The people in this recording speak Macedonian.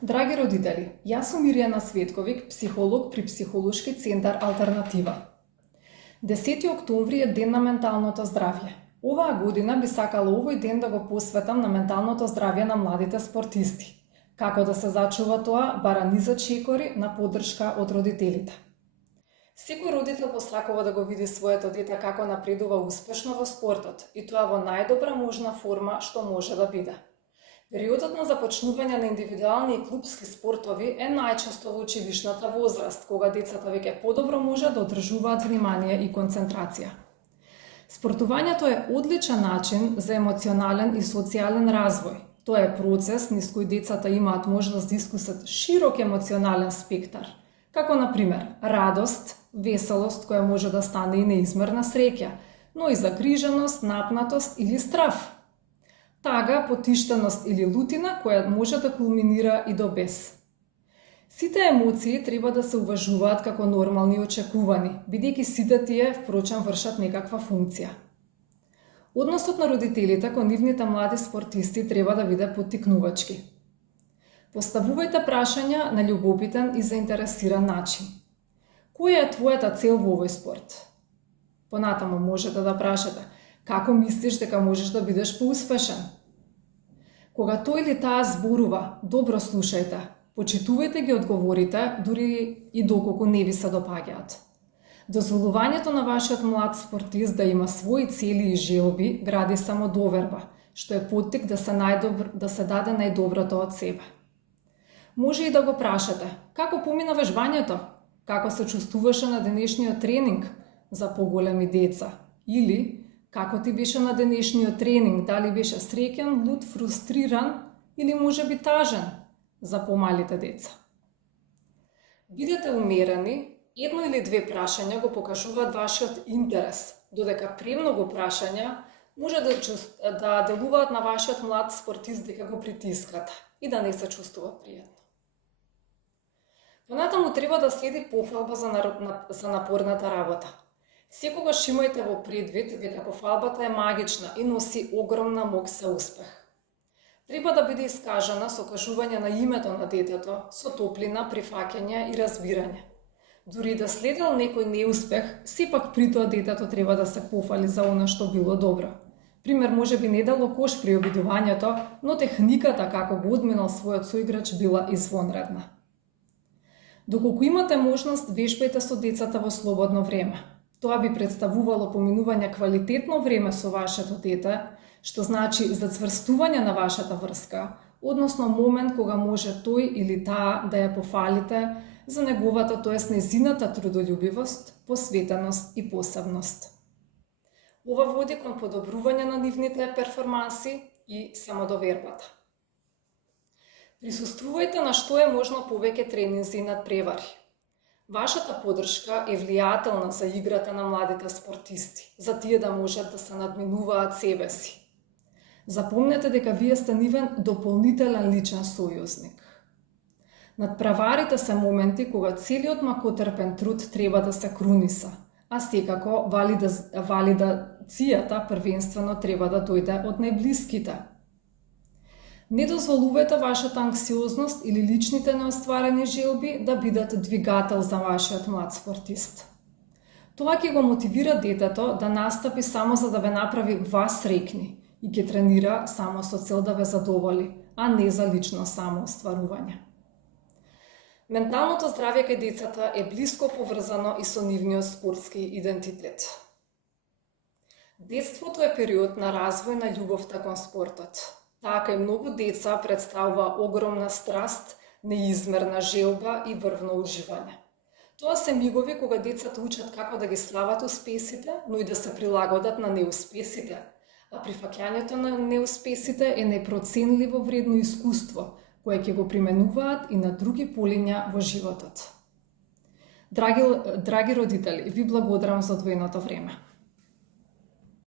Драги родители, јас сум Ирјана Светковик, психолог при Психолошки центар Алтернатива. 10 октомври е Ден на менталното здравје. Оваа година би сакала овој ден да го посветам на менталното здравје на младите спортисти. Како да се зачува тоа, бара низа чекори на поддршка од родителите. Секој родител посакува да го види своето дете како напредува успешно во спортот и тоа во најдобра можна форма што може да биде. Периодот на започнување на индивидуални и клубски спортови е најчесто во училишната возраст, кога децата веќе подобро може да одржуваат внимание и концентрација. Спортувањето е одличен начин за емоционален и социјален развој. Тоа е процес низ кој децата имаат можност да искусат широк емоционален спектар, како на пример радост, веселост која може да стане и неизмерна среќа, но и загриженост, напнатост или страв. Тага, потиштеност или лутина која може да кулминира и до бес. Сите емоции треба да се уважуваат како нормални и очекувани, бидејќи сите тие впрочем вршат некаква функција. Односот на родителите кон нивните млади спортисти треба да биде поттикнувачки. Поставувајте прашања на љубопитен и заинтересиран начин. Која е твојата цел во овој спорт? Понатаму можете да прашате: како мислиш дека можеш да бидеш поуспешен? Кога тој или таа зборува, добро слушајте, почитувајте ги одговорите, дури и доколку не ви се допаѓаат. Дозволувањето на вашиот млад спортист да има своји цели и желби гради самодоверба, што е поттик да се даде најдоброто од себе. Може и да го прашате: како помина вежбањето? Како се чувствуваше на денешниот тренинг за поголеми деца? Или како ти беше на денешниот тренинг? Дали беше среќен, луд, фрустриран или можеби тажен за помалите деца? Бидете умерени, едно или две прашања го покажуваат вашиот интерес, додека премногу прашања може да делуваат на вашиот млад спортист дека го притискат и да не се чувствува пријатно. Понатаму треба да следи пофалба за напорната работа. Секогаш имајте во предвид дека пофалбата е магична и носи огромна мок за успех. Треба да биде искажана со кажување на името на детето, со топлина, прифаќање и разбирање. Дури да следел некој неуспех, сепак при тоа детето треба да се пофали за она што било добро. Пример, можеби не дало кош при обидувањето, но техниката како го одминал својот соиграч била извонредна. Доколку имате можност, вежбајте со децата во слободно време. Тоа би представувало поминување квалитетно време со вашето дете, што значи зацврстување на вашата врска, односно момент кога може тој или таа да ја пофалите за неговата, тоест незината трудолюбивост, посветеност и посебност. Ова води кон подобрување на нивните перформанси и самодовербата. Присуствувајте на што е можно повеќе тренинзи и надпревари. Вашата поддршка е влијателна за играта на младите спортисти, за тие да можат да се надминуваат себе си. Запомнете дека вие сте нивен дополнителен личен сојузник. Надпреварите се моменти кога целиот макотрпен труд треба да се круниса, а секако валидацијата првенствено треба да дојде од најблиските. Не дозволувајте вашата анксиозност или личните неостварени желби да бидат двигател за вашиот млад спортист. Тоа ќе го мотивира детето да настапи само за да ве направи вас среќни и ќе тренира само со цел да ве задоволи, а не за лично самоостварување. Менталното здравје кај децата е блиско поврзано и со нивниот спортски идентитет. Детството е период на развој на љубовта кон спортот. Така и многу деца представува огромна страст, неизмерна желба и врвно уживање. Тоа се мигови кога децата учат како да ги слават успесите, но и да се прилагодат на неуспесите, а прифаќањето на неуспесите е непроценливо вредно искуство, кое ќе го применуваат и на други полиња во животот. Драги родители, ви благодарам за одвоеното време.